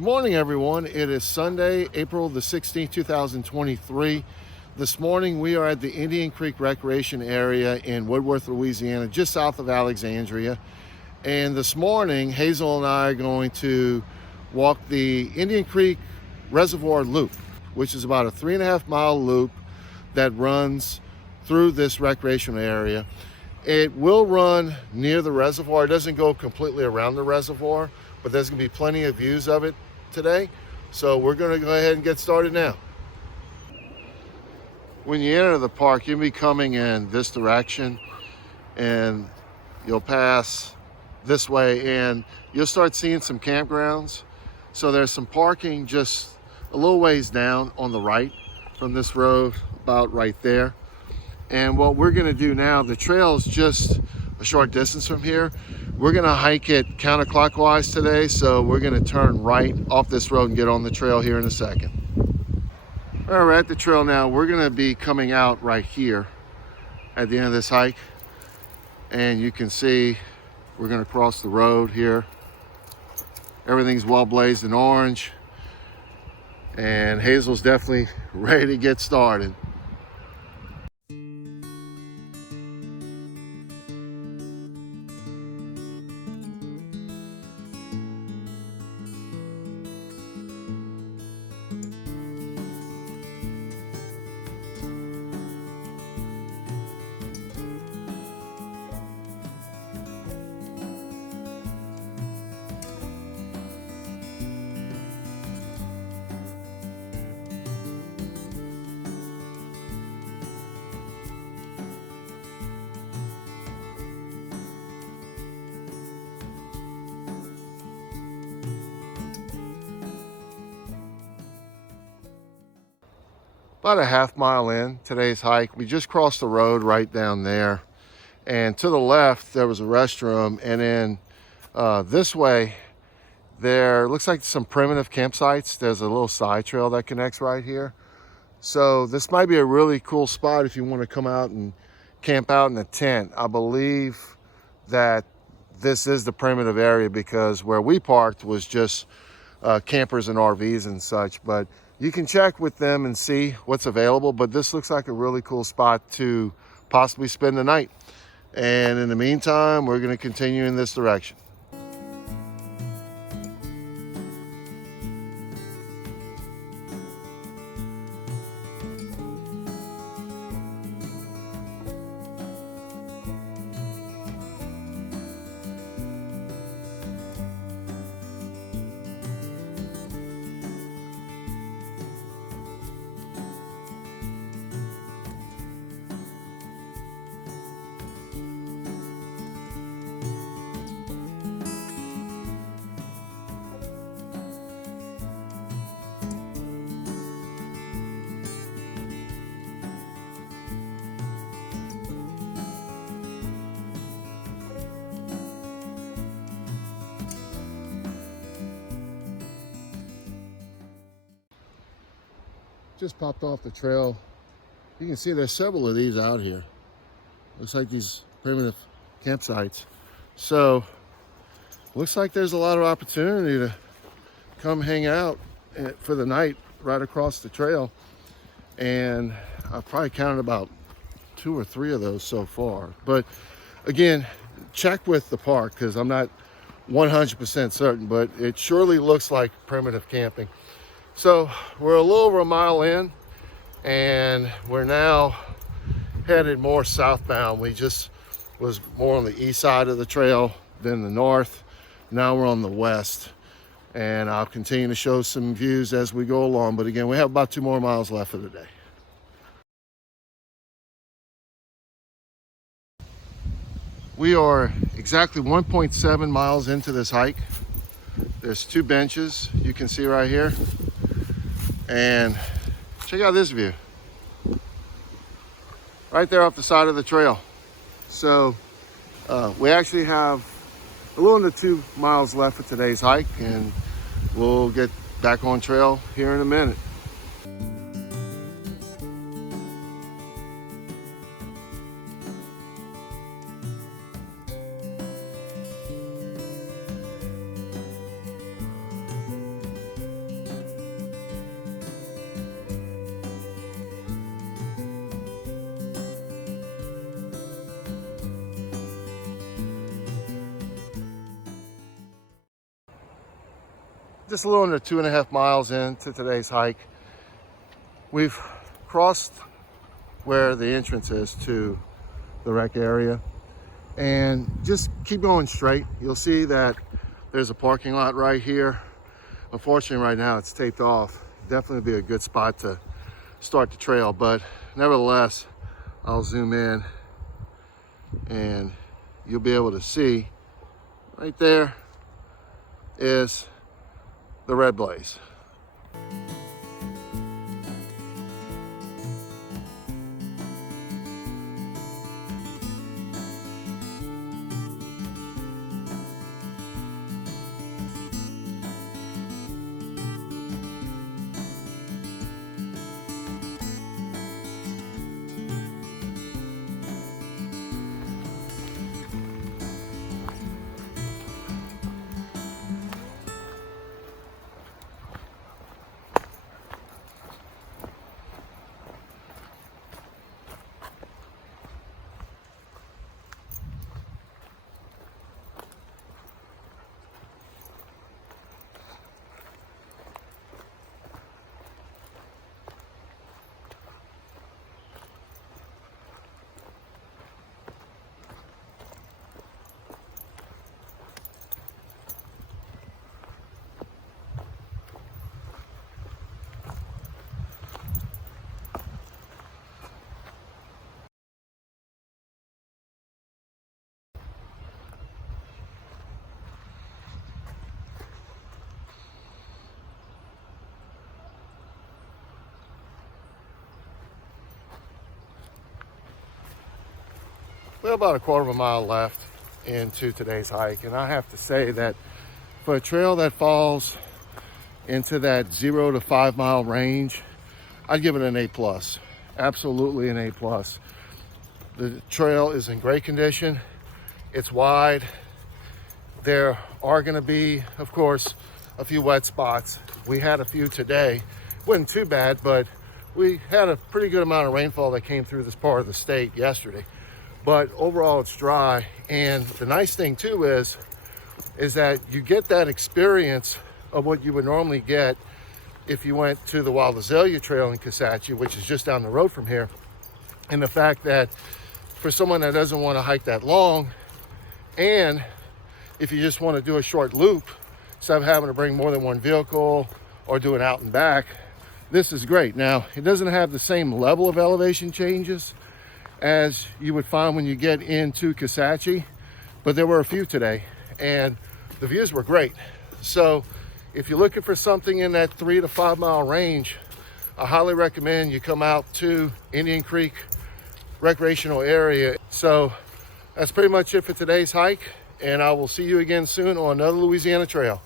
Good morning, everyone. It is Sunday, April the 16th, 2023. This morning we are at the Indian Creek Recreation Area in Woodworth, Louisiana, just south of Alexandria. And this morning, Hazel and I are going to walk the Indian Creek Reservoir Loop, which is about a 3.5-mile loop that runs through this recreational area. It will run near the reservoir. It doesn't go completely around the reservoir, but there's going to be plenty of views of it today. So we're going to go ahead and get started now. When you enter the park, you'll be coming in this direction and you'll pass this way and you'll start seeing some campgrounds. So there's some parking just a little ways down on the right from this road, about right there. And what we're going to do now, the trail is just a short distance from here. We're going to hike it counterclockwise today, so we're going to turn right off this road and get on the trail here in a second. All right, we're at the trail now. We're going to be coming out right here at the end of this hike, and you can see we're going to cross the road here. Everything's well blazed in orange, and Hazel's definitely ready to get started. About a half-mile in today's hike, we just crossed the road right down there, and to the left there was a restroom, and then this way there looks like some primitive campsites. There's a little side trail that connects right here, so this might be a really cool spot if you want to come out and camp out in a tent. I believe that this is the primitive area because where we parked was just campers and RVs and such, but you can check with them and see what's available, but this looks like a really cool spot to possibly spend the night. And in the meantime, we're going to continue in this direction. Just popped off the trail. You can see there's several of these out here. Looks like these primitive campsites. So looks like there's a lot of opportunity to come hang out for the night right across the trail. And I've probably counted about 2 or 3 of those so far. But again, check with the park because I'm not 100% certain, but it surely looks like primitive camping. So we're a little over a mile in and we're now headed more southbound. We just was more on the east side of the trail than the north. Now we're on the west, and I'll continue to show some views as we go along. But again, we have about 2 more miles left of the day. We are exactly 1.7 miles into this hike. There's 2 benches you can see right here. And check out this view. Right there off the side of the trail. So we actually have a little under 2 miles left of today's hike, and we'll get back on trail here in a minute. just a little under 2.5 miles into today's hike. We've crossed where the entrance is to the rec area, and just keep going straight. You'll see that there's a parking lot right here. Unfortunately, right now it's taped off. Definitely be a good spot to start the trail, but nevertheless, I'll zoom in and you'll be able to see right there is the red blaze. We have about a 1/4 mile left into today's hike, and I have to say that for a trail that falls into that 0 to 5 mile range, I'd give it an A+. Absolutely an A+. The trail is in great condition. It's wide. There are going to be, of course, a few wet spots. We had a few today. Wasn't too bad, but we had a pretty good amount of rainfall that came through this part of the state yesterday. But overall it's dry, and the nice thing too is that you get that experience of what you would normally get if you went to the Wild Azalea Trail in Kisatchie, which is just down the road from here. And the fact that for someone that doesn't want to hike that long, and if you just want to do a short loop instead of having to bring more than one vehicle or do it out and back, this is great. Now, it doesn't have the same level of elevation changes as you would find when you get into Kisatchie, but there were a few today and the views were great. So if you're looking for something in that 3 to 5 mile range, I highly recommend you come out to Indian Creek recreational area. So that's pretty much it for today's hike, and I will see you again soon on another Louisiana trail.